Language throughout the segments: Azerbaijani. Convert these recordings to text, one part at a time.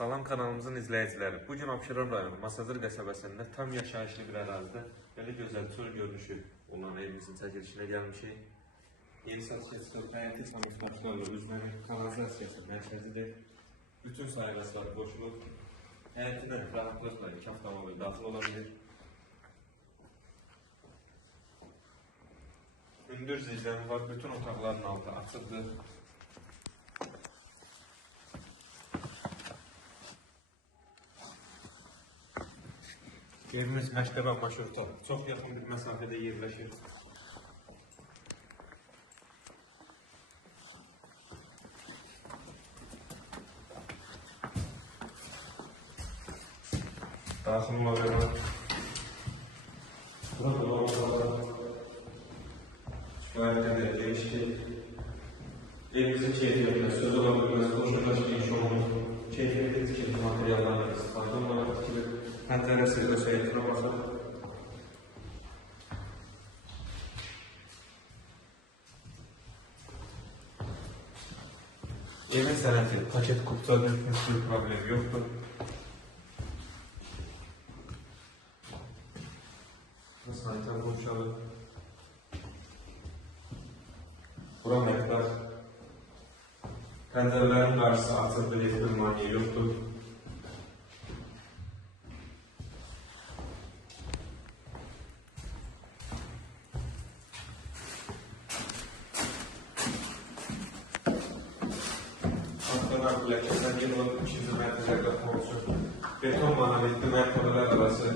Salam kanalımızın izləyiciləri. Bugün Abşeron rayonu Masazır qəsəbəsində tam yaşayışlı bir ərazidə belə gözəl çöl görünüşü olan evimizin çəkilişinə gəlmişik. Yeni saçı həyəti samitbaşlarla üzməli kanalizasiyası mərkəzidir. Bütün sayğaclar qoşulub. Həyətinə rahatlıqla 2 avtomobil daxil ola bilir. Hündür zicləmi var. Bütün otaqların altı açıqdır. Evimiz məktəbə marşruta çox yaxın bir məsafədə yerləşir. Daxil ola bilmir. Burada şikayətdə də değişdi. Evimizin keyfiyyətində söz ola bilməz, qoşulmuş geniş olunur. Keyfiyyətli tikinti materiallarla istifadə olaraq tikilir. Pəncərəsi də şeytinə baxır. Evin sənəti paket kupçadır, bir problem yoxdur. Sanitar qurşalı. Bura mətbəx. Pəncərələrin qarşısı açıqdır, heç bir maniyə yoxdur. Ləkəsən yıl olub, 2-ci mərtəbədə olsun. Beton monolitli mərtəbələr arası,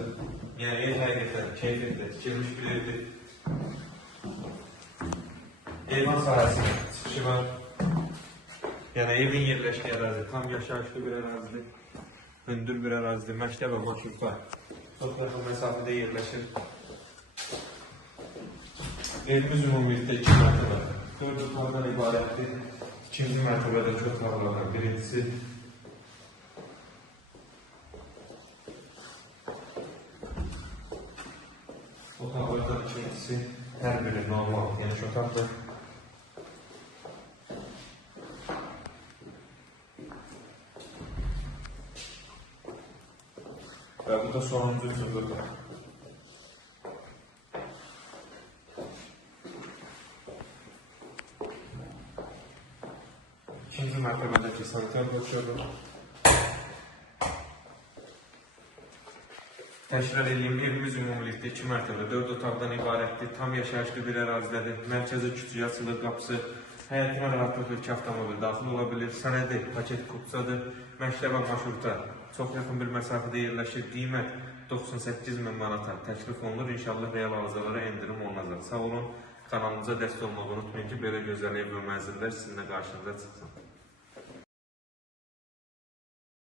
yəni ev həqiqətən keyfiyyətlə tikilmiş bir evdir. Eyvan sahəsinin çıxışı var. Yəni evin yerləşdiyi ərazi tam yaşayışlı bir ərazidir. Hündür bir ərazidir. Məktəbə marşruta çox yaxın məsafədə yerləşir. Evimiz ümumilikdə 2 mərtəbə, 4 otaqdan ibarətdir. 2-ci mərtəbədə çox otaqlardan birincisi. Otaqlardan ikincisi hər biri normal geniş otaqdır. Və bu da sonuncu cüzdür. İkinci mərtəbədəki sanitar qoşuyordur. Təkrar edeyim, evimiz ümumilikdə 2 mərtəbə, 4 otaqdan ibarətdir. Tam yaşayışlı bir ərazidədir. Mərkəzi küçük açılır, qapısı. Həyətinə rahatlıqla 2 avtomobil daxil ola bilir. Sənədi paket kupçadır. Məktəbə marşruta çox yaxın bir məsafədə yerləşir. Qiymət 98.000 manata təklif olunur. İnşallah real alıcılara endirim olunacaq. Sağ olun. Kanalımıza dəstək olmağı unutmayın ki, belə gözəl ev və mənzillər sizinlə qarşınıza çıxsın.